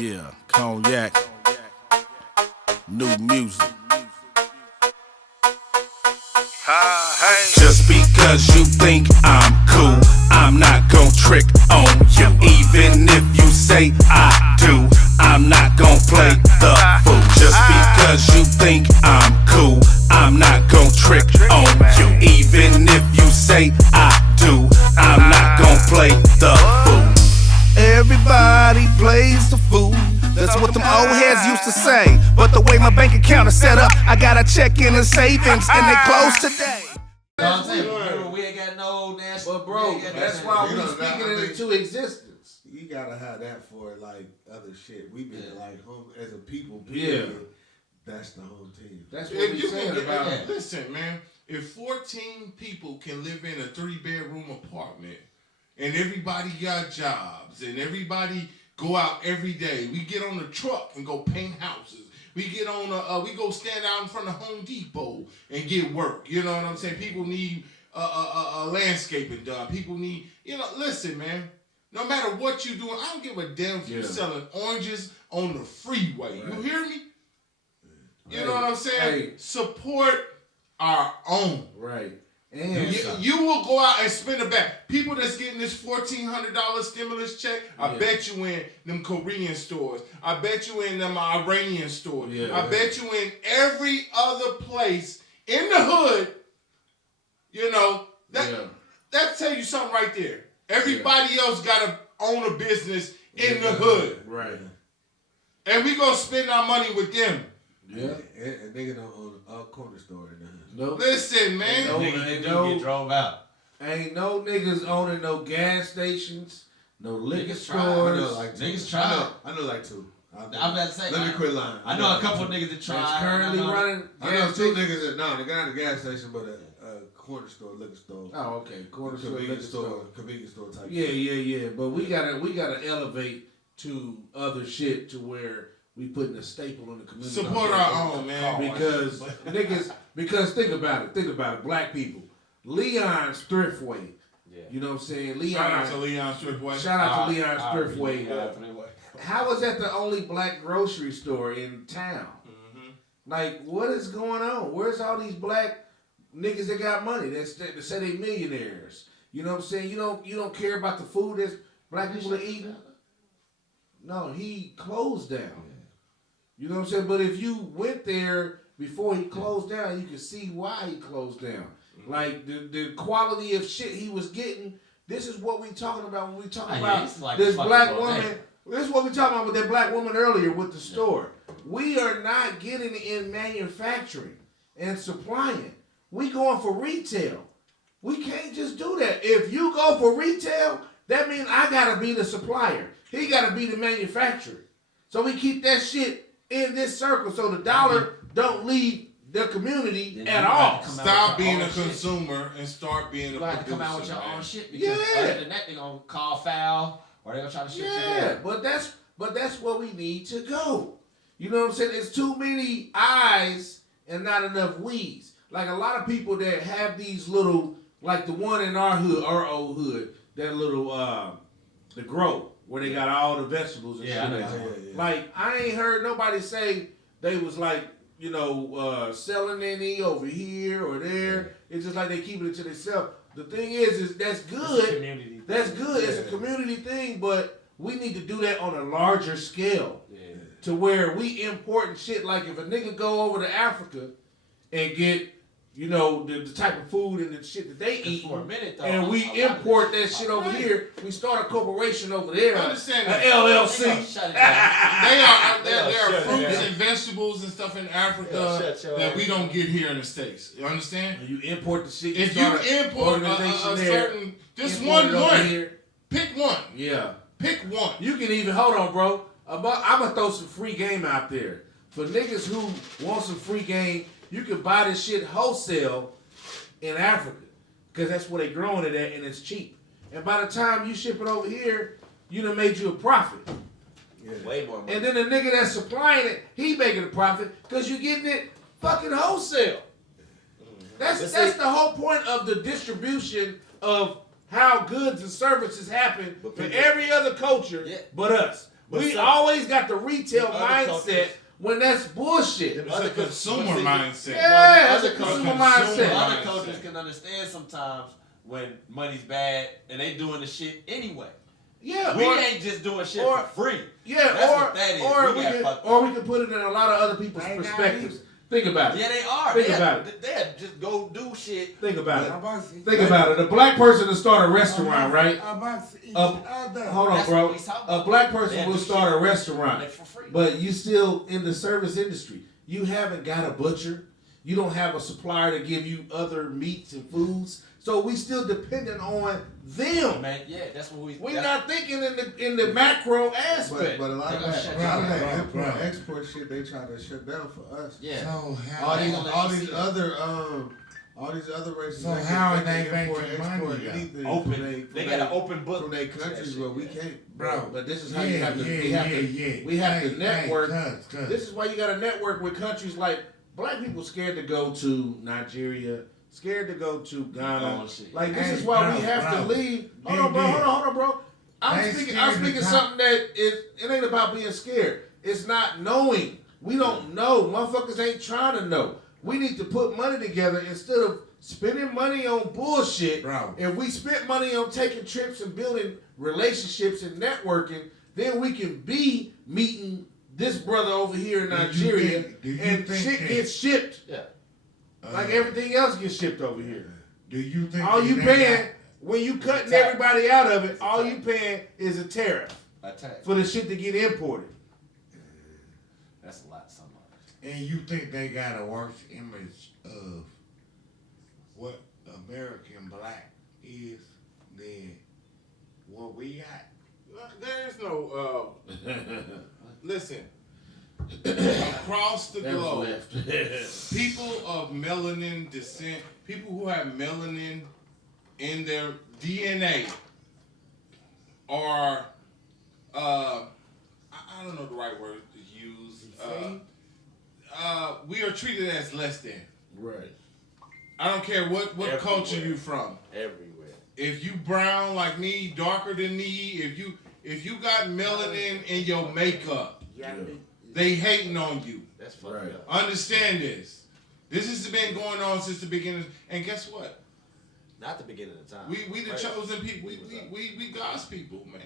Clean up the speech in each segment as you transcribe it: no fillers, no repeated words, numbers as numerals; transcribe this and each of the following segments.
Yeah, cognac, new music. Just because you think I'm cool, I'm not gon' trick on you. Even if you say I do, I'm not gon' play the fool. Just because you think I'm cool, I'm not gon' trick on you. Even if you say I do, I'm not gon' play the fool. Everybody plays the fool. That's what them old heads used to say. But the way my bank account is set up, I got a check in the savings and they close today. You know what I'm saying? Remember, we ain't got no national. But bro, that's why we speaking it into existence. You gotta have that for like other shit. We been like home as a people. Yeah. That's the whole team. That's what we saying about it. Listen, man. If 14 people can live in a 3-bedroom apartment, and everybody got jobs, and everybody go out every day, we get on the truck and go paint houses. We get on we go stand out in front of Home Depot and get work. You know what I'm saying? People need landscaping done. People need, listen, man. No matter what you doing, I don't give a damn if you're selling oranges on the freeway. Right. You hear me? You know what I'm saying? Hey. Support our own. Right. And you will go out and spend it back. People that's getting this $1,400 stimulus check, I bet you in them Korean stores. I bet you in them Iranian stores. Yeah. I bet you in every other place in the hood. That tell you something right there. Everybody else got to own a business in the hood. Right. And we gonna spend our money with them. Yeah. And nigga don't own a corner store in the hood. Nope. Listen, man. Niggas get drove out. Ain't no niggas owning no gas stations, no liquor stores. Niggas try. I know like two. I'm about to say. Let me quit lying. I know a couple of niggas that try. That's currently running. I know two niggas that they got a gas station, but a corner store, liquor store. Oh, okay. Corner store, liquor store, convenience store type. Yeah. But we gotta elevate to other shit to where we putting a staple in the community. Support our own, man. Because niggas. Because think about it. Black people. Leon's Thriftway. Yeah. You know what I'm saying? Leon. Shout out to Leon's Thriftway. Shout out to Leon's Thriftway. How is that the only black grocery store in town? Mm-hmm. Like, what is going on? Where's all these black niggas that got money that say they millionaires? You know what I'm saying? You don't care about the food that black people are eating? No, he closed down. You know what I'm saying? But if you went there before he closed down, you can see why he closed down. Like the quality of shit he was getting. This is what we talking about when we talking about like this black woman. This is what we talking about with that black woman earlier with the store. We are not getting in manufacturing and supplying. We going for retail. We can't just do that. If you go for retail, that means I gotta be the supplier. He gotta be the manufacturer. So we keep that shit in this circle so the dollar don't leave the community at all. Stop being a consumer and start being a producer. You have to come out with your own shit because other than that, they're going to call foul or they're going to try to shit you down. But that's where we need to go. You know what I'm saying? There's too many eyes and not enough weeds. Like a lot of people that have these little, like the one in our hood, our old hood, that little, the grow, where they got all the vegetables and shit. Yeah. Like, I ain't heard nobody say they was like, selling any over here or there. It's just like they keeping it to themselves. The thing is that's good. That's good. It's a community thing, but we need to do that on a larger scale. Yeah. To where we importing shit. Like if a nigga go over to Africa and get, the type of food and the shit that they eat, for a minute, though, and we import that shit over here, we start a corporation over there, understand an LLC. There are fruits and vegetables and stuff in Africa that we don't get here in the States. You understand? You import the shit. If you import a certain, just one, pick one. Yeah. Pick one. You can even, hold on, bro. I'm going to throw some free game out there. For niggas who want some free game, you can buy this shit wholesale in Africa. Because that's where they growing it at and it's cheap. And by the time you ship it over here, you done made you a profit. Yeah. Way more money. And then the nigga that's supplying it, he making a profit because you getting it fucking wholesale. That's the whole point of the distribution of how goods and services happen for every other culture but us. We always got the retail other mindset cultures- when that's bullshit. It's a consumer mindset. Yeah, it's a Other consumer cultures- mindset. Other mindset. cultures can understand sometimes when money's bad and they doing the shit anyway. Yeah, We or, ain't just doing shit or- for free. yeah, That's what that is. or We we got can, fucked or up. we can put it in a lot of other people's Ain't perspectives. Think about it. Yeah, they are. Think about it. They just go do shit. Think about it. I'm Think about it. A black person to start a restaurant, right? Hold on, That's bro. what we talking A about. black They person will do start a shit restaurant, for free. but you still in the service industry. You haven't got a butcher. You don't have a supplier to give you other meats and foods. So we still dependent on them. Man, yeah, that's what We're not thinking in the macro aspect. But a lot of They gonna that, shut a lot of down. that import Right. export shit they try to shut down for us. Yeah. So All They these, gonna let all you these see other, all these other races. So they how can, they they can import, making export money, though? anything Open. from They got an open book from their to that countries, shit, but we yeah. can't, Bro, But this is how you have to. We have to network. This is why you got to network with countries like black people scared to go to Nigeria, scared to go to Ghana. Oh, shit. Like this Hey, is why bro, we have to bro. leave. They Hold did. on, bro. I'm They speaking scared to something that it ain't about being scared. It's not knowing. We don't know. Motherfuckers ain't trying to know. We need to put money together instead of spending money on bullshit. Bro. If we spent money on taking trips and building relationships and networking, then we can be meeting this brother over here in Do you Nigeria, think- do you and think shit that- gets shipped Yeah. like everything else gets shipped over here. Do you think All you they paying when you cutting tax. everybody out of it, all you paying is a tariff Attack. for the shit to get imported. That's a lot. Something. And you think they got a worse image of what American black is than what we got? There is no. Listen. Across the That was globe, left. people of melanin descent, people who have melanin in their DNA, are I don't know the right word to use. We are treated as less than. Right. I don't care what Everywhere. culture you from. Everywhere. If you brown like me, darker than me, if you got melanin in your makeup, they hating on you. That's fucked Right. up. Understand this. This has been going on since the beginning. And guess what? Not the beginning of time. We the Right. chosen people. We God's people, man.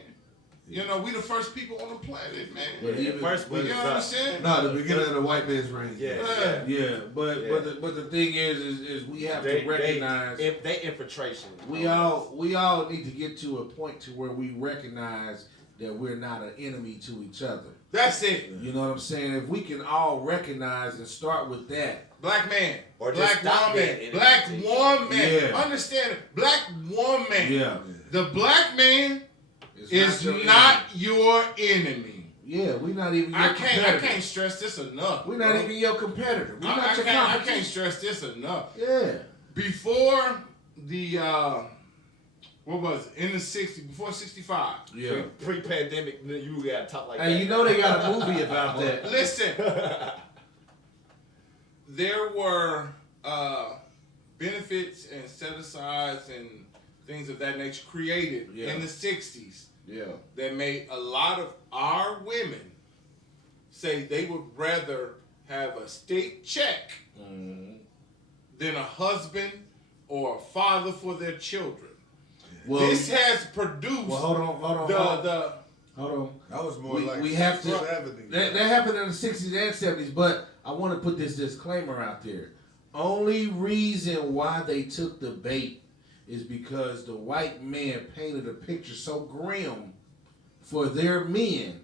You know, we the first people on the planet, man. But even- First we You was up. understand? No, the beginning of the white man's reign. Yeah. Yeah, but Yeah. but the thing is we have They- to recognize they infiltration. we all need to get to a point to where we recognize that we're not an enemy to each other. That's it. You know what I'm saying? If we can all recognize and start with that. Black man, Or just black stop being woman, enemies black to each woman. Yeah. Understand it. Black woman. Yeah. The black man It's is your not enemy. your enemy. Yeah, we're not even your I competitor. can't stress this enough. We're not bro. even your competitor. We're I not your can't competition. stress this enough. Yeah. Before the what was it? In the 60s, before 65. Yeah. Pre-pandemic, you gotta talk like that. And you know they got a movie about that. Listen, there were benefits and set-asides and things of that nature created Yeah. in the 60s Yeah. that made a lot of our women say they would rather have a state check than a husband or a father for their children. Well, This has produced well, hold on. the Hold on. That was more We- like we have to- 70s. That happened in the 60s and 70s, but I want to put this disclaimer out there. Only reason why they took the bait is because the white man painted a picture so grim for their men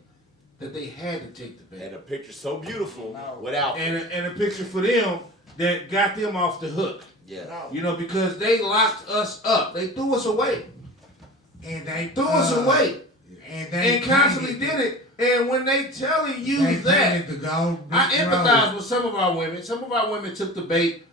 that they had to take the bait. And a picture so beautiful without. And a picture for them that got them off the hook. Yeah. You know, because they locked us up. They threw us away. And they Threw us away. And constantly painted- did it. And when they telling you They that, painted the gold I brick empathize road. with some of our women. Some of our women took the bait,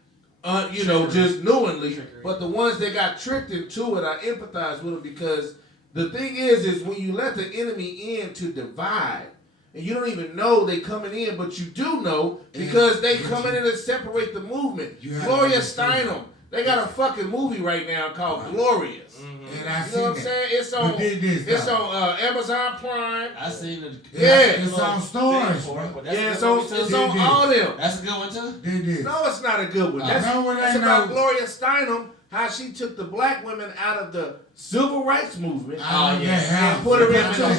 just knowingly. But the ones that got tricked into it, I empathize with them because the thing is when you let the enemy in to divide, and you don't even know they coming in, but you do know because they coming in to separate the movement. You have Gloria to understand. Steinem, They got a fucking movie right now called Glorious. And I You know what I'm saying? It's on. It's on Amazon Prime. I seen it. It's on stores, bro. Yeah, it's on all them. That's a good one too. No, it's not a good one. That's about Gloria Steinem. How she took the black women out of the civil rights movement and put her into the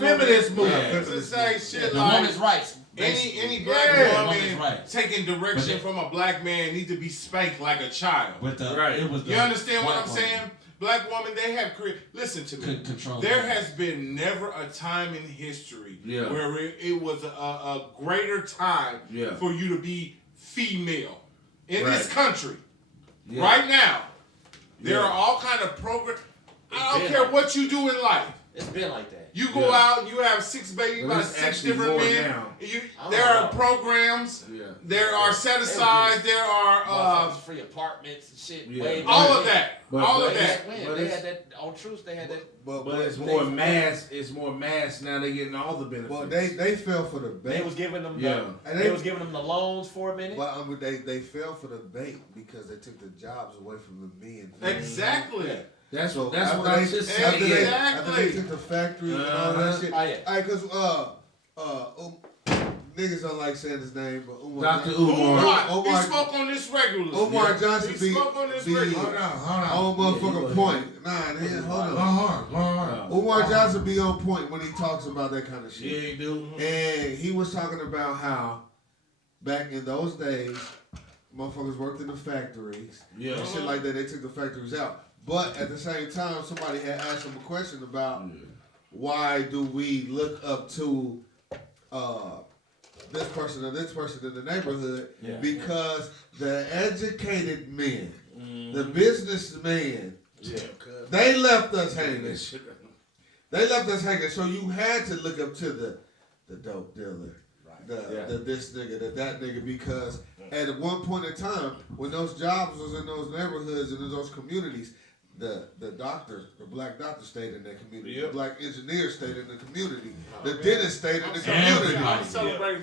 feminist movement. It's the same shit. The Like woman's rights. any black woman taking direction from a black man need to be spanked like a child. You understand what I'm saying? Black woman, they have created. Listen to me. There has been never a time in history where it was a greater time for you to be female in this country. Right now, there are all kind of programs. I don't care what you do in life. It's been like that. You go out and you have 6 babies by 6 different men. There are programs. There are set asides. There are free apartments and shit. All of that. All of that. They had that on Truth. They had that. But it's more mass. It's more mass now. They getting all the benefits. Well, they fell for the bait. They was giving them. They was giving them the loans for a minute. But they fell for the bait because they took the jobs away from the men. Exactly. That's what after I'm just saying. After they took the factory and all that shit. Because niggas don't like saying his name, but Dr. Umar. He spoke on this regularly. Omar Johnson he spoke on this regularly. On motherfucking point. Hold on. Omar Johnson be on point when he talks about that kind of shit. Yeah, he do. And he was talking about how back in those days, motherfuckers worked in the factories. And shit like that. They took the factories out. But at the same time, somebody had asked him a question about why do we look up to this person or this person in the neighborhood? Because the educated men, the businessmen, they left us hanging. They left us hanging. So you had to look up to the dope dealer, the this nigga, that nigga, because at one point in time, when those jobs was in those neighborhoods and in those communities, the doctor, the black doctor stayed in that community. The black engineer stayed in the community. The dentist stayed in the community.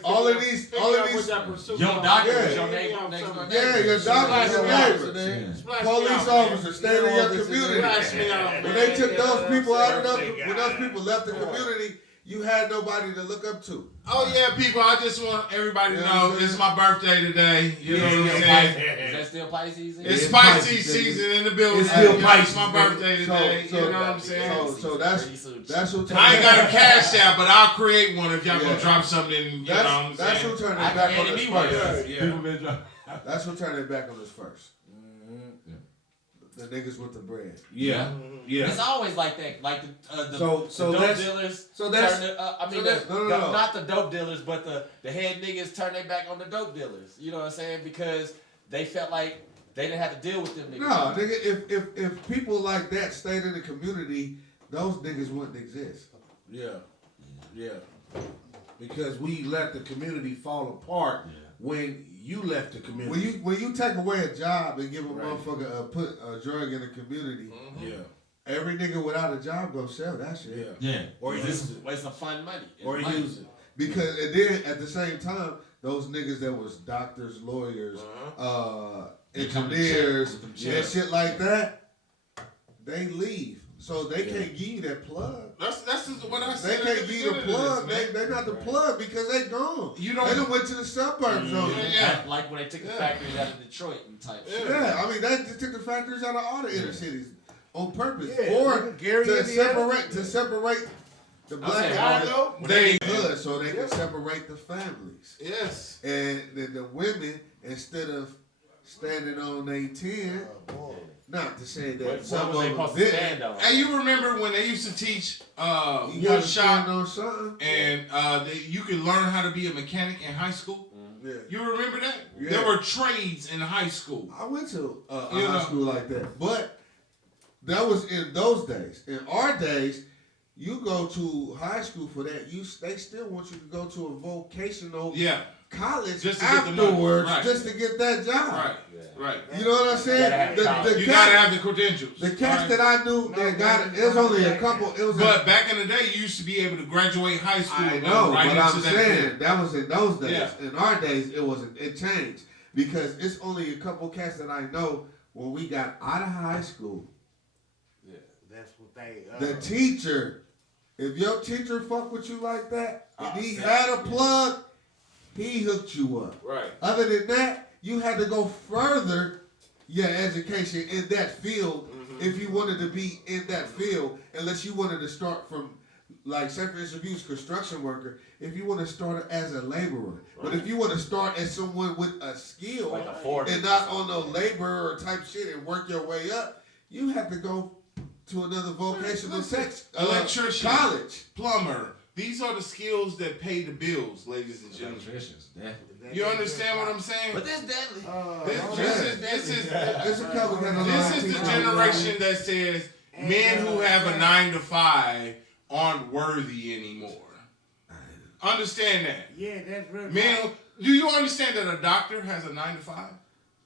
All of these. Your doctor was your neighbor next door. Yeah, your doctor was your neighbor. Police officers stayed in your community. When they took those people out of when those people left the community, you had nobody to look up to. Oh yeah, people! I just want everybody to know it's my birthday today. You know what I'm saying? Is that still Pisces season? It's Pisces season in the building. It's still Pisces. It's my birthday today. You know what I'm saying? So that's what. I ain't got a cash out, but I'll create one if y'all gonna drop something. You know what I'm saying? That's what turned it back on us first. That's what turned it back on us first. The niggas with the bread. Yeah. It's always like that. Like the dope dealers. Not the dope dealers, but the head niggas turn their back on the dope dealers. You know what I'm saying? Because they felt like they didn't have to deal with them niggas. No, nigga, if people like that stayed in the community, those niggas wouldn't exist. Yeah. Because we let the community fall apart when you left the community. When you take away a job and give a motherfucker put a drug in the community, every nigga without a job go sell that shit. Or use it. Waste some fun money. Use it. Because and then at the same time, those niggas that was doctors, lawyers, engineers, and shit like that, they leave. So they can't give you that plug. That's just what I said. They can't give you the plug. They not the plug because they gone. They done went to the suburbs. Like when they took the factories out of Detroit and type shit. Yeah, I mean they just took the factories out of all the inner cities on purpose, or to separate the black hood so they can separate the families. Yes. And then the women, instead of standing on their 10. Not to say that some of them didn't. Hey, you remember when they used to teach one shot on something, and you could learn how to be a mechanic in high school? Yeah. You remember that? Yeah. There were trades in high school. I went to a high school like that, but that was in those days. In our days, you go to high school for that. They still want you to go to a vocational college just afterwards just to get that job. Right. You know what I'm saying? You gotta have the credentials. The cats that I knew that got it, was only a couple. But back in the day, you used to be able to graduate high school. I know, but I'm saying that was in those days. Yeah. In our days, it wasn't. It changed because it's only a couple cats that I know when we got out of high school, that's what they. The teacher, if your teacher fuck with you like that, and he had a plug, he hooked you up. Right. Other than that, you had to go further your education in that field if you wanted to be in that field, unless you wanted to start from, like, say for instance, if you was a construction worker, if you want to start as a laborer. Right. But if you want to start as someone with a skill like a and not on no laborer type shit and work your way up, you have to go to another vocational electrician, college, plumber. These are the skills that pay the bills, ladies and gentlemen. Electricians, definitely. You understand what I'm saying? But this deadly. This is the the generation that says men who have a 9-to-5 aren't worthy anymore. Understand that? Yeah, that's real. Men, do you understand that a doctor has a 9-to-5?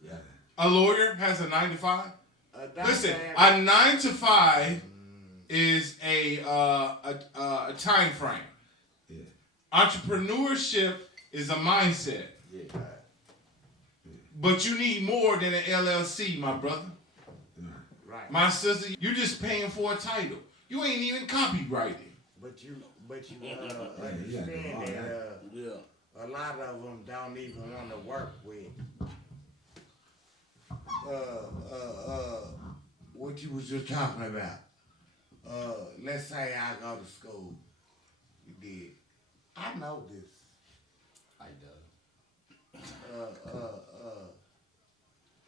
Yeah. A lawyer has a 9-to-5? Listen, a 9-to-5 is a time frame. Yeah. Entrepreneurship is a mindset. Yeah. But you need more than an LLC, my brother. Right. My sister, you just paying for a title. You ain't even copyrighted. But you understand that a lot of them don't even want to work with what you was just talking about. Let's say I go to school. You did. I know this. I know.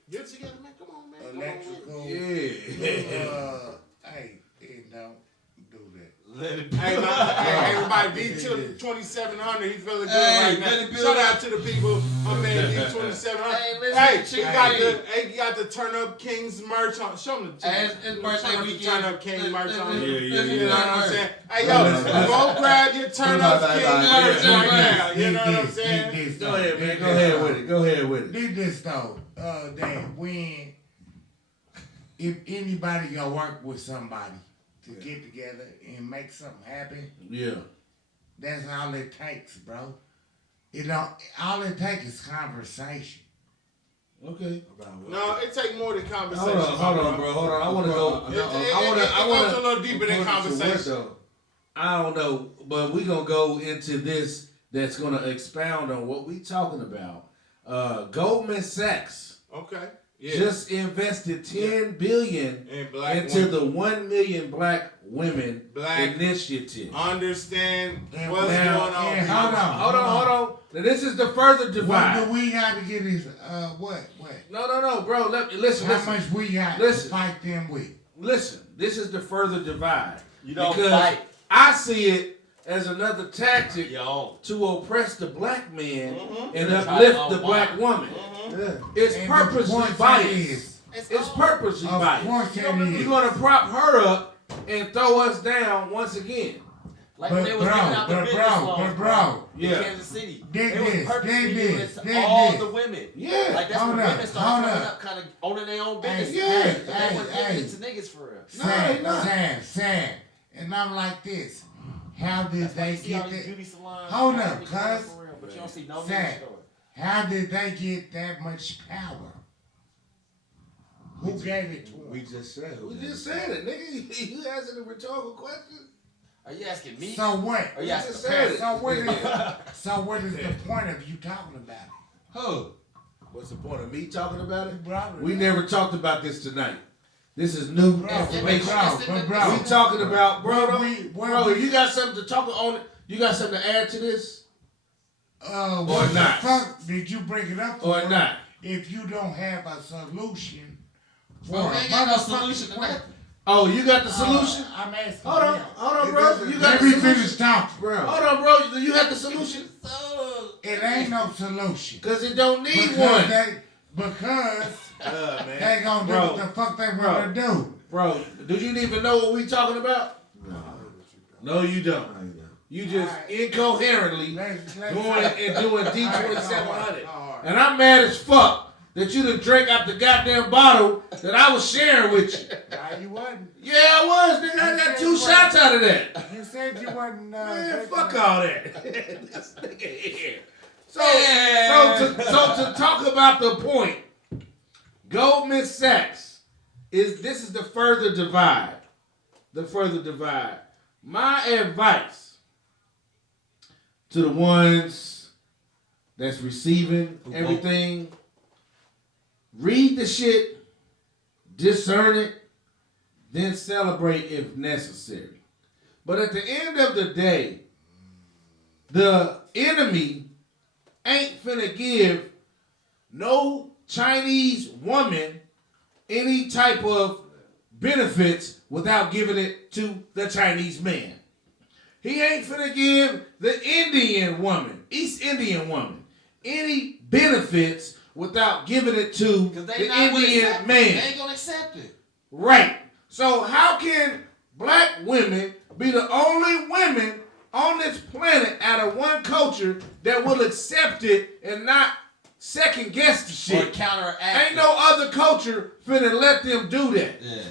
Get it together, man. Come on, man. Electrical. Yeah. Hey, don't do that. Let it Hey, everybody, D2700, he feeling good right now. Shout out to the people. My man D2700. Hey, you got the Turn Up Kingz merch on. Show them the it's birthday weekend. Turn Up King merch on. Yeah. You know what I'm saying? Hey, yo, go grab your Turn Up King merch right now. You know what I'm saying? Go ahead, man. Go ahead with it. Did this though, that when if anybody gonna work with somebody to get together and make something happen, that's all it takes, bro. All it takes is conversation. Okay. No, it take more than conversation. Hold on, bro. Hold on. I want to go. I want a little deeper than conversation. I don't know, but we gonna go into this. That's gonna expound on what we talking about. Goldman Sachs. Okay. Yeah. Just invested $10 billion into the 1 million black women initiative. Understand what's going on? Hold on. Now this is the further divide. What do we got to get is what? No, bro. Listen. How much we got to fight them with? Listen, this is the further divide. You don't because fight. I see it as another tactic to oppress the black man and uplift the black woman. It's purposely biased. It's purposely biased. You're going to prop her up and throw us down once again. Like when they was giving out the business loans, in Yeah. Kansas City. They was purposely doing it to did all this. the women. Yeah. Like that's when women started coming up, kind of owning their own business. They wasn't giving it to niggas for real. Sad. And I'm like this. How did they get that? Beauty salons, Hold up, cuz. but you don't see no Sad. store. How did they get that much power? Who gave it to them? We just said it. We just said it, nigga. You asking a rhetorical question? Are you asking me? So what? Or you asking said it. So what is the point of you talking about it? Who? What's the point of me talking about it? Brother, We never talked about this tonight. This is new information. Bro. We talking about, bro. You got something to talk on it? You got something to add to this? What not? the fuck did you bring it up Or for not? if you don't have a solution for Bro, we ain't got no solution to that. Oh, you got the solution? I'm asking Hold on, bro. You got Let the me solution? finish talking. Hold on, bro. You have the solution? It ain't no solution. Because it don't need Because one. Because Man. they gonna do what the fuck they wanna do. Bro, do you even know what we talking about? No, you don't. You just incoherently going and doing D2700. And I'm mad as fuck that you done drank out the goddamn bottle that I was sharing with you. Nah, you wasn't. Yeah, I was, nigga. I got 2 shots out of that. You said you wasn't. Man, fuck all that. This nigga here. So to talk about the point, Goldman Sachs this is the further divide. The further divide. My advice to the ones that's receiving everything, read the shit, discern it, then celebrate if necessary. But at the end of the day, the enemy ain't finna give no Chinese woman any type of benefits without giving it to the Chinese man. He ain't finna give the Indian woman, East Indian woman, any benefits without giving it to the Indian man. They ain't gonna accept it. Right. So how can black women be the only women on this planet out of one culture that will accept it and not second guess the shit? Or counteract. Ain't no other culture finna let them do that. Yeah.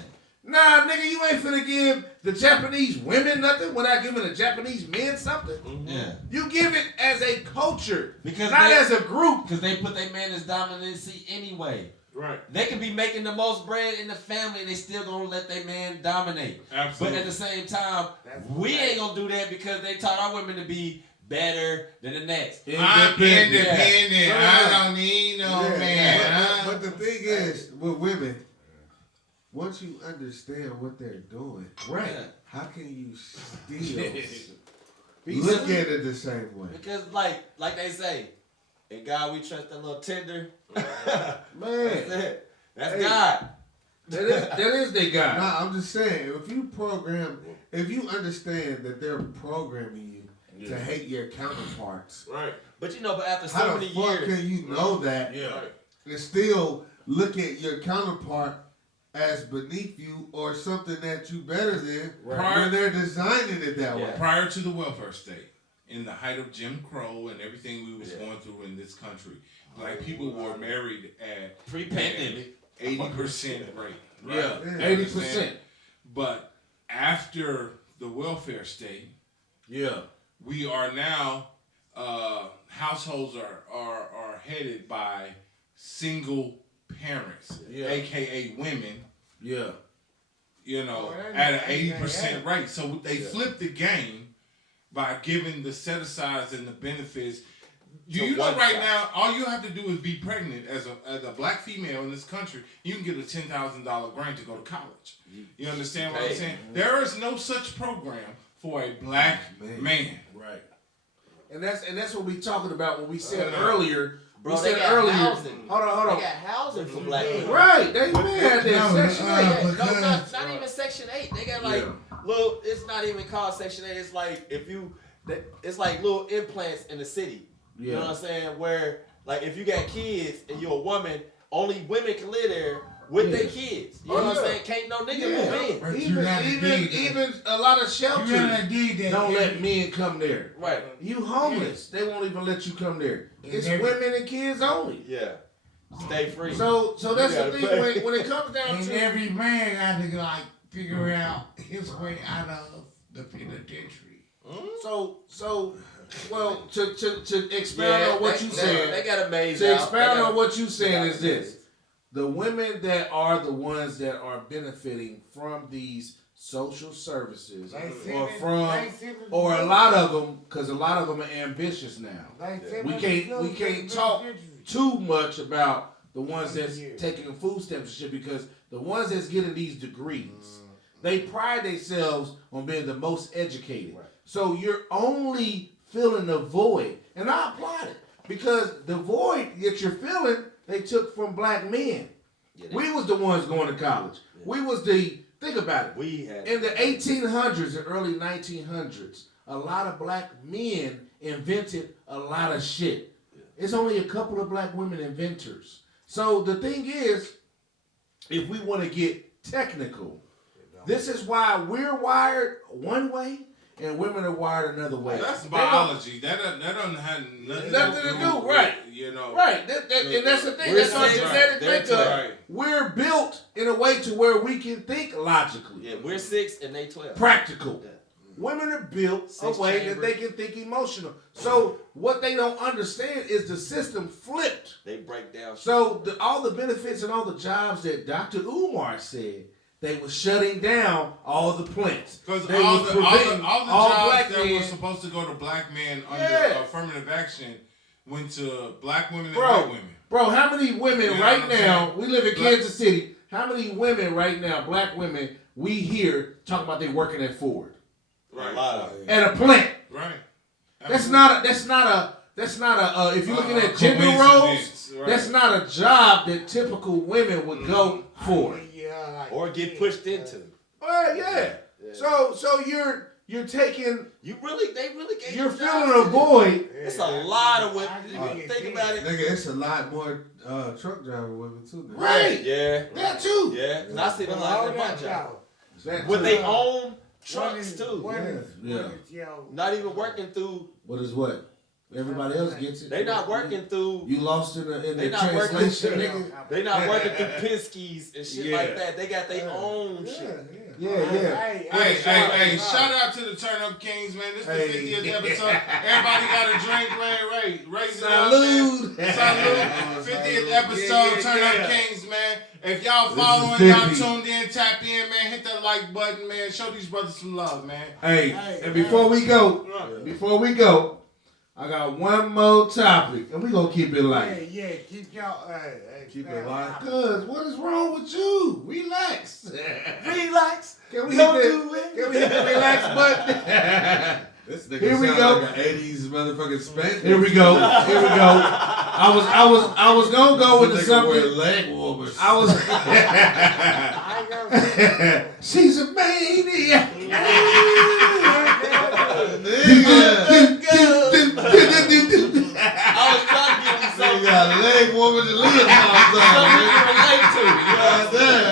Nah, nigga, you ain't finna give the Japanese women nothing without giving the Japanese men something. Mm-hmm. Yeah. You give it as a culture, because not as a group. Because they put their man as dominancy anyway. Right. They can be making the most bread in the family and they still gonna let their man dominate. Absolutely. But at the same time, we ain't gonna do that because they taught our women to be better than the next. I'm independent. Yeah. I don't need no man. But the thing is, with women, once you understand what they're doing, Right. how can you still look at it the same way? Because like they say, in God we trust a little tender. Man. That's it. That's Hey. God. That is their God. No, I'm just saying, if you understand that they're programming you to hate your counterparts, Right. But but after so how the many fuck years, can you know that and still look at your counterpart as beneath you or something that you better than when they're designing it that way? Prior to the welfare state, in the height of Jim Crow and everything we was going through in this country, black people were married at pre-pandemic 80% rate. Right? Yeah, 80%. But after the welfare state, we are now households are headed by single parents, aka women. Yeah. At an 80% rate. So they flipped the game by giving the set asides and the benefits. You know right now, all you have to do is be pregnant as a black female in this country. You can get a $10,000 grant to go to college. You understand what I'm saying? There is no such program for a black man. Right. And that's what we talking about when we said earlier. Bro, we said housing. Hold on. They got housing for black people. Right. They had that Section 8. Not even Section 8. They got little. It's not even called Section 8. It's like it's like little implants in the city. You know what I'm saying? Where if you got kids and you're a woman, only women can live there with their kids. You know what I'm saying? Can't no nigga move in. Even a lot of shelters don't let men come there. Right. You homeless, they won't even let you come there. It's women and kids only. Yeah. Stay free. So that's the thing when it comes down and to every man got to figure out his way out of the penitentiary. Well, to expound on what you said, they got a maze to out. expound on what you saying is this: the women that are the ones that are benefiting from these social services, or a lot of them, because a lot of them are ambitious now. We can't talk too much about the ones that's taking the food stamps and shit, because the ones that's getting these degrees, they pride themselves on being the most educated. Right. So you're only filling the void, and I applaud it, because the void that you're filling, they took from black men. We was the ones going to college. We was think about it. In the 1800s and early 1900s, a lot of black men invented a lot of shit. It's only a couple of black women inventors. So the thing is, if we want to get technical, this is why we're wired one way and women are wired another way. That's biology. That doesn't have nothing to do, right? Right. And that's the thing. That's our genetic makeup. Right. We're built in a way to where we can think logically. Yeah, we're 6 and they 12. Practical. Women are built a way that they can think emotional. So what they don't understand is the system flipped. They break down. So all the benefits and all the jobs that Dr. Umar said, they were shutting down all the plants. Because all the jobs that men were supposed to go to black men under affirmative action went to black women and white women. Bro, how many women right now, we live in Kansas City, how many women right now, black women, we hear talking about they working at Ford? Right. A lot of at a plant. Right. That's not a if you're looking at gender roles, that's not a job that typical women would go for. Or get pushed into. Yeah. So you're taking they really gave you're filling a void. It's a lot of women. Think about it. Nigga, it's a lot more truck driver women too. Nigga. Right. Yeah. That too. Yeah. And I see a lot of my job. With their own trucks too. Yeah. Not even working through. What is what? Everybody else gets it. They not working through. You lost in the translation, nigga. They not working through Penske's and shit like that. They got their own shit. Hey, shout out to the Turn Up Kings, man. This is the 50th episode. Everybody got a drink, man. Raise it up, man. Salute. 50th episode, Turn Up Kings, man. If y'all following, y'all tuned in, tap in, man. Hit that like button, man. Show these brothers some love, man. Hey, and before we go, I got one more topic, and we gonna keep it light. Yeah, keep y'all. Keep it light. Cause what is wrong with you? Relax. Relax. Can we hit the relax button? This nigga Here we sound go. like an 80s motherfucking Spanish. Here we go. I was gonna go with the something. Leg warmers. She's a maniac. I was trying to give you something. You got leg warmers and leotards on. Something you can relate to. You know what I'm saying?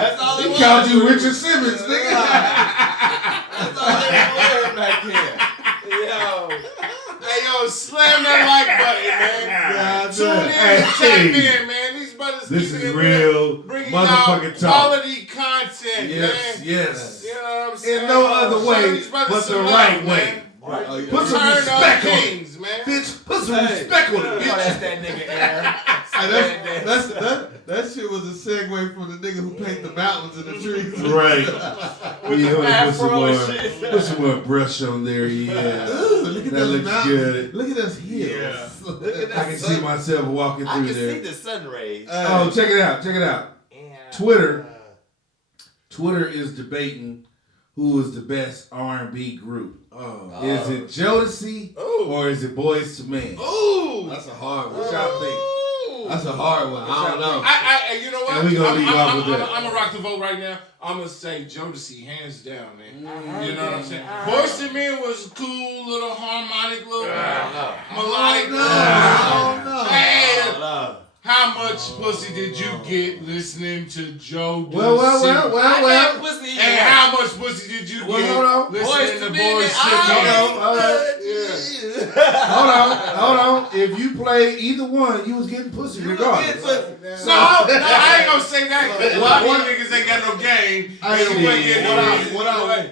That's all He called you Richard Simmons, nigga. That's all they were wearing back then. Hey, slam that like button, man. Tune in, tap in, man. These brothers This keeping is it real bringing motherfucking out talk. quality content, man. Yes. You know what I'm saying? In no other Show way these brothers but some the love, right man. way. Right. Put some Turn respect Up on Kings, it. man. Bitch, put some respect on it, bitch. That's that nigga Aaron. That shit was a segue from the nigga who paint the mountains and the trees. Right. Put some more shit. brush on there, yeah. Ooh, look at That those looks mountains. good. Look at those hills. Yeah. Look at that I can see myself walking I through can there. see the sun rays. Oh, check it out. Twitter is debating who is the best R&B group. Is it Jodeci or is it Boyz II Men? Ooh. That's a hard one. What y'all think? That's a hard one. I don't know. You know what? And we gonna leave off with that. I'm gonna rock the vote right now. I'm gonna say Jodeci, hands down, man. You know what I'm saying? Boyz II Men was a cool little harmonic little melodic. I don't know. Hey, how much pussy did you get listening to Jodeci? Well. Pussy. And how much pussy did you get hold on. listening to Boyz II Men, Boyz II Men? Hold on. If you play either one, you was getting pussy regardless. No, I ain't gonna say that. One niggas ain't got no game.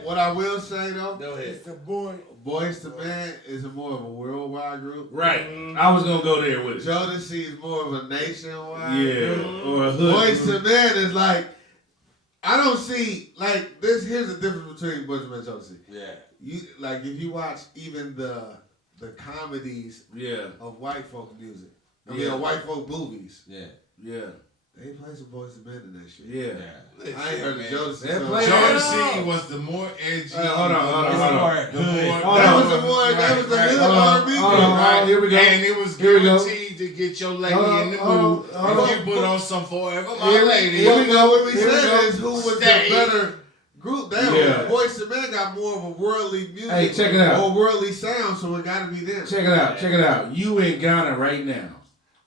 What I will say though, It's the boy. Boyz II Men is more of a worldwide group. Right. I was gonna go there with it. Jodeci is more of a nationwide Yeah. Or a hood. Boyz II Men is like, I don't see like this. Here's the difference between Boyz II Men and Jodeci. Yeah. You like if you watch even the comedies of white folk music. I mean, of white folk movies. Yeah. They play some Boyz II Men in that shit. Yeah. I ain't heard of Jodeci. Jodeci was the more edgy. Hold on. That was the good R&B. Hold on. Here we go. And it was guaranteed to get your lady in the mood. If you put on some Forever My Lady. Here we go. What we said is who was the better group. Boyz II Men got more of a worldly music. Hey, check it out. Or worldly sound, so it got to be them. Check it out. You in Ghana right now.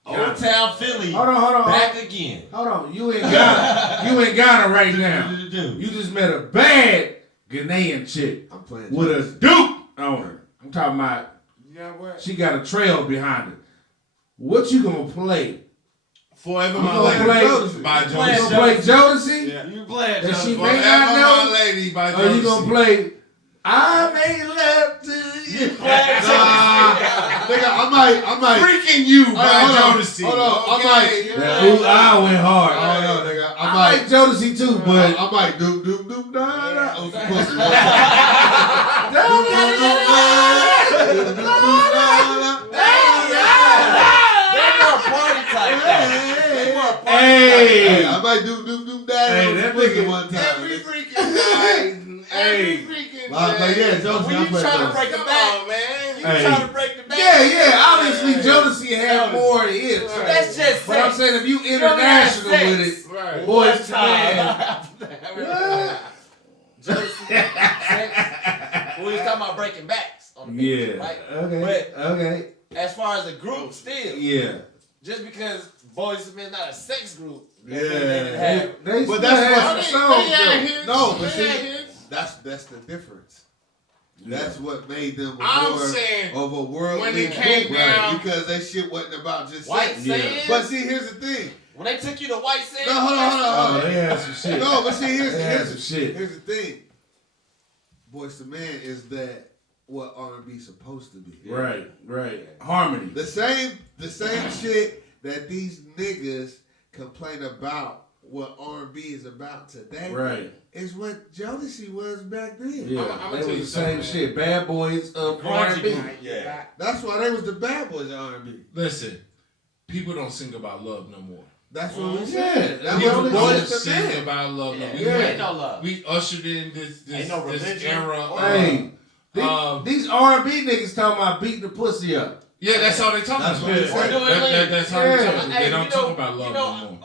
Old Town Philly. Hold on. Back again. Hold on. You in Ghana right now. You just met a bad Ghanaian chick I'm playing with a Duke on her. I'm talking about You know what? she got a trail behind her. What you gonna play? Forever You My gonna Lady play by You Jodeci. gonna play Jodeci? You playing That she Jodeci. may Forever not know? My Lady by Or you Jodeci. gonna play I made love to you. Nigga, I might. Freaking You by Jodeci. Hold on, Okay. I went hard. Oh no, nigga. I like Jodeci too, but I might doom da da. Oh, some pussy. They're more party type. They're more party type. Hey, I might doom da. Hey, that nigga one time. Every freaking night. Every freaking But yeah, Jodeci. When you trying to break the back, man. you trying to break the back. yeah. Obviously, Jodeci had more hits. Right. That's just But I'm saying if you international with it, Right. Boyz II Men. Jodeci, we was talking about breaking backs on the beat, right? Okay. But as far as a group, still, just because Boyz II Men not a sex group, They But that's some what songs. No, but see, that's the difference. That's what made them of a world when it came down because that shit wasn't about just White sex. Sands. But see, here's the thing. When they took you to White Sands, No, hold on. They had some shit. No, but see, here's some shit. Here's the thing. Boyz II Men is that what R&B supposed to be. Right. Harmony. The same shit that these niggas complain about what R&B is about today. Right. Is what Jodeci was back then. Yeah, I'm gonna they tell you was the same something, shit. Bad Boys of R&B. Yeah. That's why they was the bad boys of R&B. Listen, people don't sing about love no more. That's what we said. That's People what don't Boyz II sing Men. about love no more. Ain't no love. We ushered in this no this religion. era. Hey, these R&B niggas talking about beating the pussy up. Yeah, that's all they talking That's about. what they say. That's all they talking about. They don't talk about love no more.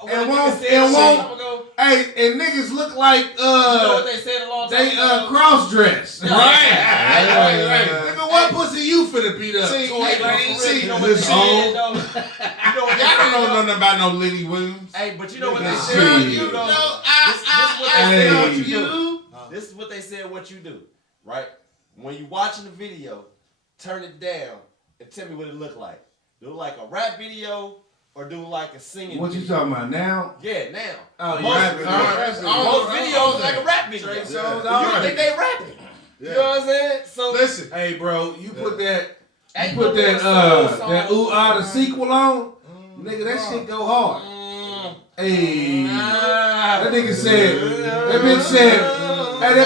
Hey, and niggas look like you know what they said a long time they ago? cross dress. Right. Nigga, what pussy you finna beat up? See, You know what they this said, old. though? You know what they Y'all said, don't know though? nothing about no Lenny Williams. Hey, but you know what they Nigga, said? shit. You know, this is what they said what you do, right? When you watching the video, turn it down and tell me what it look like. Do it like a rap video or do like a singing What you video? talking about now? Yeah, now. Oh, Most videos are like a rap video. Trey Songz, You all don't right. think they rapping. You know what I'm saying? So Listen, Hey, bro, you put that ain't you put no that more soul that song. ooh ah the sequel on, nigga, that shit go hard. Hey, that nigga said, that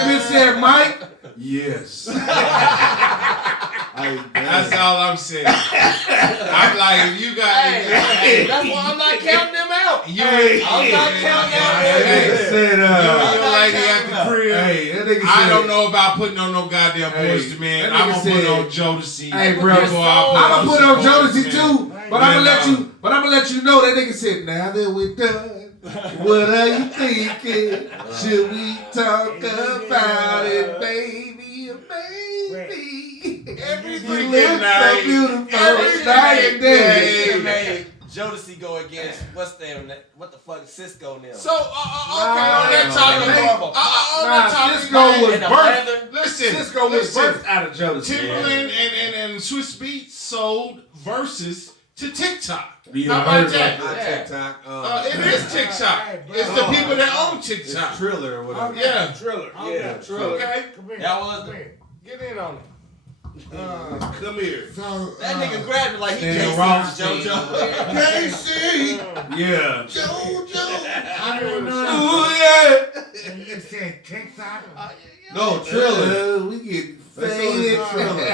bitch said, Mike. Yes. that's all I'm saying. I'm like, if you got, Hey, that's why I'm not counting them out. I'm not counting out. That nigga said, your lady at the crib. hey, that nigga said, I don't know about putting on no goddamn Hey, Boyz II Men. that I'm nigga gonna put said- on Jodeci. Hey, bro, Before I'm gonna put on Jodeci Man. too, but I'm gonna let you know that nigga said, now that we're done, what are you thinking? Should we talk about it, baby, baby? Every You freaking look so night. beautiful, Every night and day. They made Jodeci go against what the fuck Cisco now. So, okay, on that topic, Cisco was And the birthed. leather. listen, Cisco was birthed out of Jodeci. Timberland and Swiss Beats sold verses to TikTok. Yeah, How I heard about that? about TikTok. It is TikTok. It's the people that own TikTok. Triller or whatever. Yeah. Triller. Triller. Okay. Come here. That was Come the- here. Get in on it. Come here. So, That nigga grabbed it like he Stan can't Rothstein. see JoJo. Casey, Yeah. JoJo. I don't know. Ooh, yeah. And you said TikTok. No, Triller. We get That's faded. only Triller.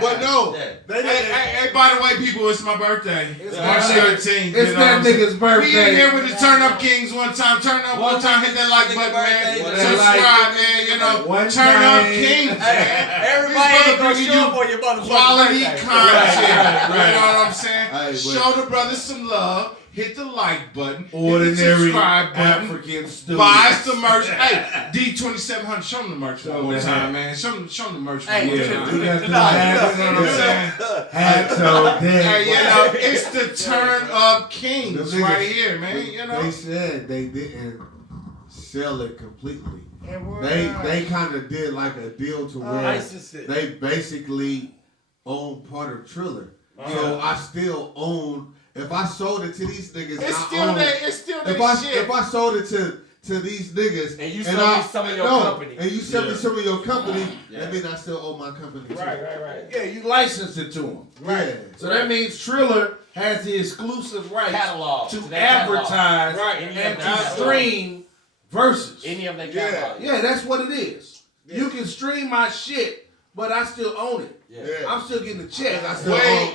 But no, Hey, by the way, people, it's my birthday. March 13th. It's that nigga's We in here birthday. with the Turn Up Kings one time. Turn up one time. Hit that like button, man. One Subscribe, man. You know, One Turn Up time. Kings, man. Everybody ain't gonna bringing show you up on your motherfucking quality birthday. content. You know what I'm saying? Hey, but- Show the brothers some love. Hit the like button. Hit the Ordinary subscribe button. African student. Buy some merch. Hey, D2700, show them the merch Show one more them the time, hat. man. Show them the merch Hey, one more Yeah, time. we got the Nah, hats. You know what I'm saying? Hats on deck. Hey, you know, it's the Turn Up Kings Them niggas- right here, man. You know, They said they didn't sell it completely. And what, They kind of did like a deal to where they basically own part of Triller. So I still own. If I sold it to these niggas, it's I still own. that. It's still that If I shit. sold it to to these niggas. And you sell me some of your company. And you sell me some of your company, that means I still owe my company too. Right. Yeah, you license it to them. Right. So that means Triller has the exclusive rights to advertise and to stream verses. Any of their catalog. Yeah, that's what it is. Yeah. You can stream my shit, but I still own it. Yeah. I'm still getting the check. I still own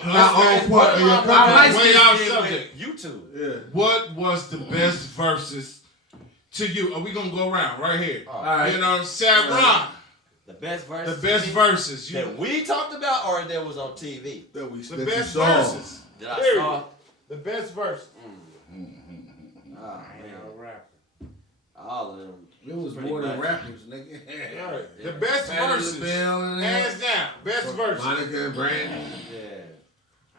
part of your company. Way off subject. YouTube. Yeah. What was the best verses to you? Are we gonna go around right here? All right. You know, Savron. The best verses. The best verses that we talked about, or that was on TV. The best verses that I saw. The best verse. All of them. It was more than rappers, nigga. Right. The best verses. Hands down. Best verses. Monica and Brandon. Yeah.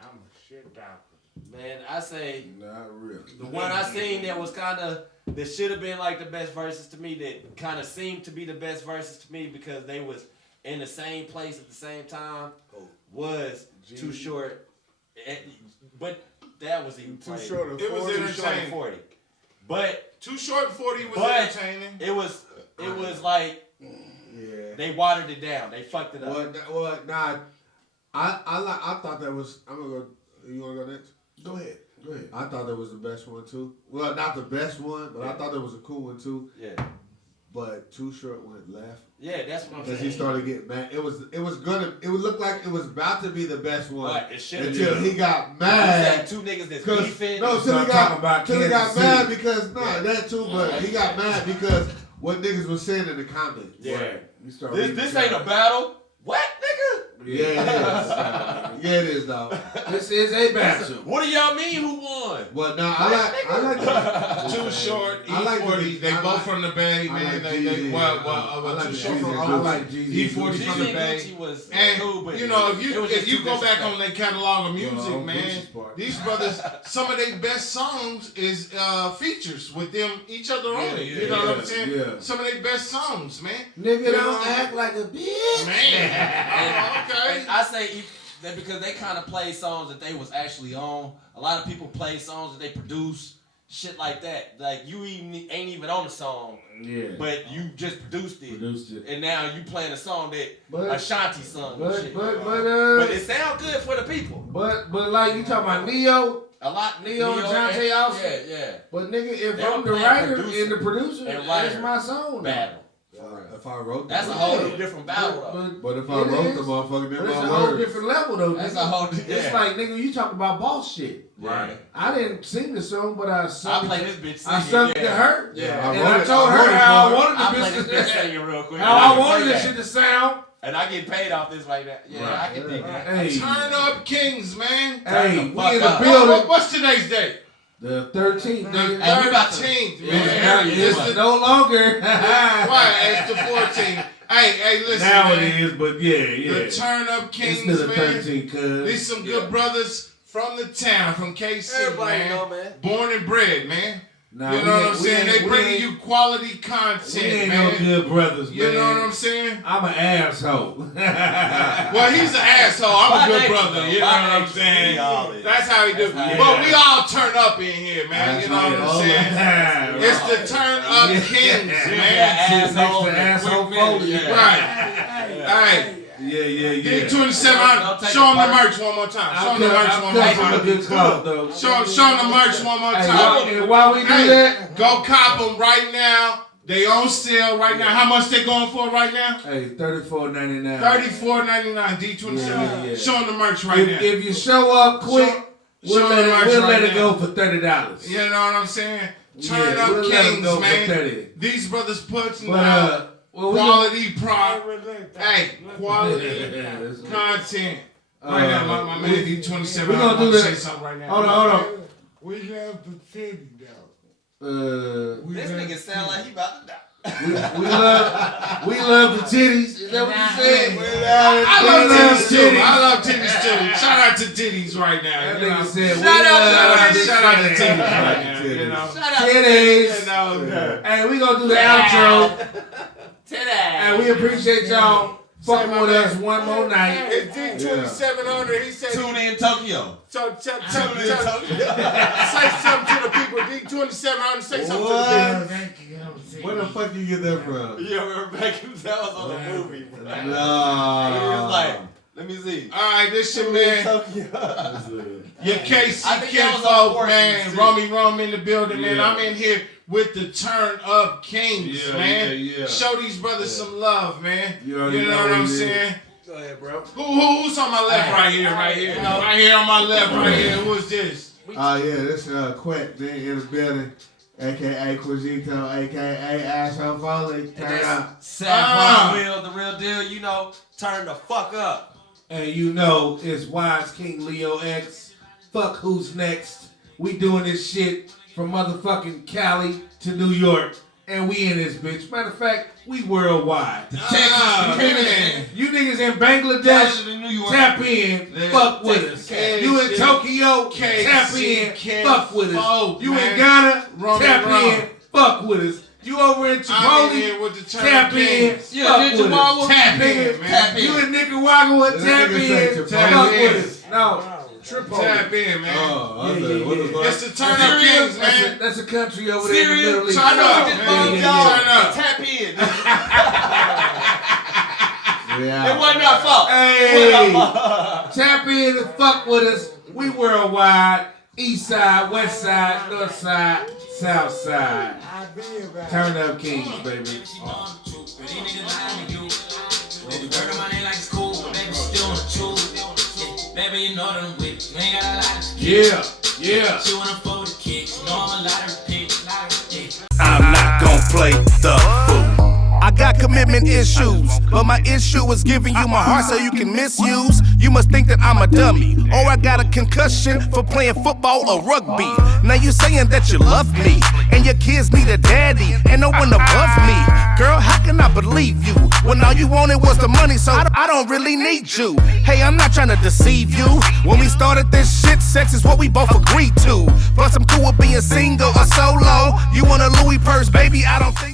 I'm a shit doctor. Man, I say. Not really. The one I seen that was kind of. That should have been like the best verses to me. That kind of seemed to be the best verses to me because they was in the same place at the same time. Was Too Short. But that was even Too Short and 40. It was entertaining. 40. But Too Short and 40 was entertaining. It was like they watered it down. They fucked it up. Well, nah. I thought that was. I'm gonna go. You wanna go next? Go ahead. I thought that was the best one too. Well, not the best one, but I thought that was a cool one too. Yeah. But Too Short went left. Yeah, that's what I'm saying. Because he started getting mad. It would look like it was about to be the best one until he got mad. Two niggas that's beefing. No, until he got mad because that too. But he got mad because what niggas was saying in the comments. Yeah. Right. This ain't a battle. What, nigga? Yeah, it is. Yeah, it is, dog. This is a battle. What do y'all mean? Who won? Well, no, I like Too Short, E40. They both from the Bay, man. Too Short from E40 from the Bay. And you know, if you go back on their catalog of music, man, these brothers, some of their best songs is features with them each other on it. You know what I'm saying? Yeah. Some of their best songs, man. Nigga, don't act like a bitch. Man. Okay. I say that because they kind of play songs that they was actually on. A lot of people play songs that they produce, shit like that. Like you ain't even on the song, but you just produced it, and now you playing a song that Ashanti sung. But it sound good for the people. But like you talking about Neo. A lot Neo and Jonte also. Yeah. But nigga, if I'm the writer and the producer, that's my song. Battle. If I wrote that's a whole different battle. But if I wrote the motherfucker, then it's a whole different level though. That's a whole. It's like nigga, you talking about boss shit. Right. I didn't sing the song, but I sung. I played this bitch. I sung it to her. Yeah. And I told her how I wanted the bitch singing real quick. How I wanted this shit to sound. And I get paid off this like that. Yeah, I can dig that. Hey. Turn up Kingz, man. Hey, we in the building. What's today's date? The 13th. The 13th, man. It's no longer. Why? It's the 14th. Hey, listen, now man. it is, but yeah. The Turn Up Kingz, it's the man. 13th, cuz. These some good brothers from the town, from KC, Everybody man. know, man. Born and bred, man. Nah, you know what I'm saying? They bringing you quality content, we ain't man. no good brothers, man. You know what I'm saying? I'm an asshole. Well, he's an asshole. I'm a good brother. You know what I'm saying? That's how he do. But we all turn up in here, man. You know what I'm saying? It's the Turn Up Kingz, man. Asshole Foley. Right. Hey. Yeah. D27, show them the merch one more time. Show them the merch one more time. Show them the merch one more time. And while we do that, go cop them right now. They on sale right now. How much they going for right now? Hey, $34.99. $34.99. D27. Show them the merch right now. If you show up quick, we'll let it go for $30. You know what I'm saying? Turn Up Kingz, man. These brothers putting out quality quality content. Right now, my man D27. We're gonna do that. Say something right now. Hold on. We love the city, though. This nigga sound like he about to die. We love the titties. Is that what you said? I love titties too. I love titties too. Shout out to titties right now. That nigga said, shout out to titties right now. You know? Shout out titties. Hey, we gonna do the outro. Titties. And we appreciate y'all Fuck with us one more night. It's D2700. He said. Tune in Tokyo. So say something to the people. D2700. Say something to the people. Where the fuck you get that from? You remember back in that was on the movie, bro. No. He was like, let me see. All right, this shit, man. Your KC Kinfolk, man. Romy in the building, man. I'm in here with the Turn Up Kingz, man. Yeah. Show these brothers some love, man. You know know what I'm saying? Go ahead, bro. Who's on my left right here? Right here on my left right here. Who is this? Oh, yeah, this Quet in the building. A.K.A. Quizito, A.K.A. Asshole Foley. Turn up. Saffron Will, the real deal, you know, turn the fuck up. And you know it's Wise King Leo X. Fuck who's next. We doing this shit from motherfucking Cali to New York. And we in this bitch. Matter of fact, we worldwide. Man. You niggas in Bangladesh, New York. tap in, fuck with us. You in Tokyo, tap in, fuck with us. You in Ghana, tap in, fuck with us. You over in Chipotle, tap in, fuck with us. Tap in, man. You in Nicaragua, tap in, fuck with us. No. Tap in, man. It's the Turn Up Kingz, man. That's a country over there in the Middle East. Turn up, man. Turn up. Tap in. Yeah. It wasn't our fault. Hey, tap in and fuck with us. We worldwide. East side, west side, north side, south side. Turn Up Kingz, baby. Baby, you know them with you ain't got a lot of Yeah. You wanna fold the kicks, you know I'm a lot of picks. I'm not gon' play the fool. I got commitment issues, but my issue is giving you my heart so you can misuse. You must think that I'm a dummy, or I got a concussion for playing football or rugby. Now you saying that you love me, and your kids need a daddy, and no one above me. Girl, how can I believe you, when all you wanted was the money, so I don't really need you. Hey, I'm not trying to deceive you. When we started this shit, sex is what we both agreed to. Plus I'm cool with being single or solo. You want a Louis purse, baby, I don't think